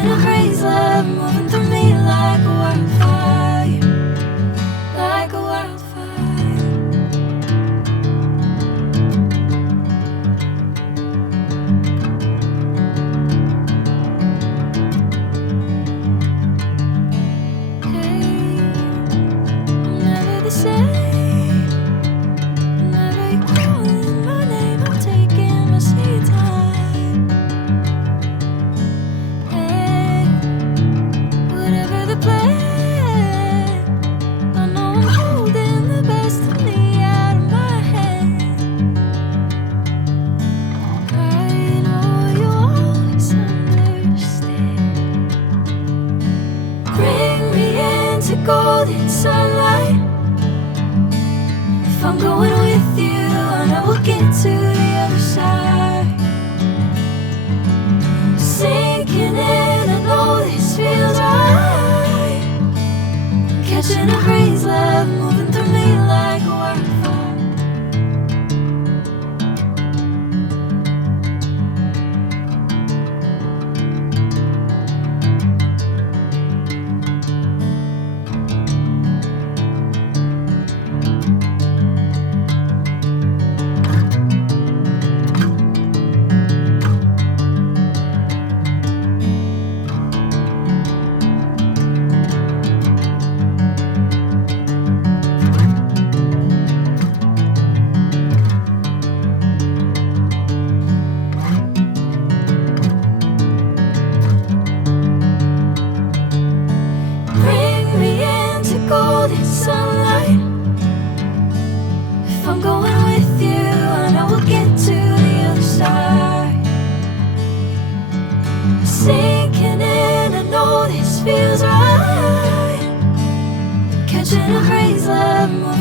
Catching a crazy love moving through me like a wildfire, like a wildfire. Hey, I'm never the same. Whenever you're calling my name, I'm taking my sweet time. Hey, whatever the plan, I know I'm holding the best of me out of my hand. I know you always understand. Bring me into golden sunlight. If I'm going with you, I know we'll get to the other side. Sinking in, I know this feels right. Catching a crazy love moving through me like a wildfire. Bring me into golden sunlight. If I'm going with you, I know we'll get to the other side. Sinking in, I know this feels right. Catching a crazy love moving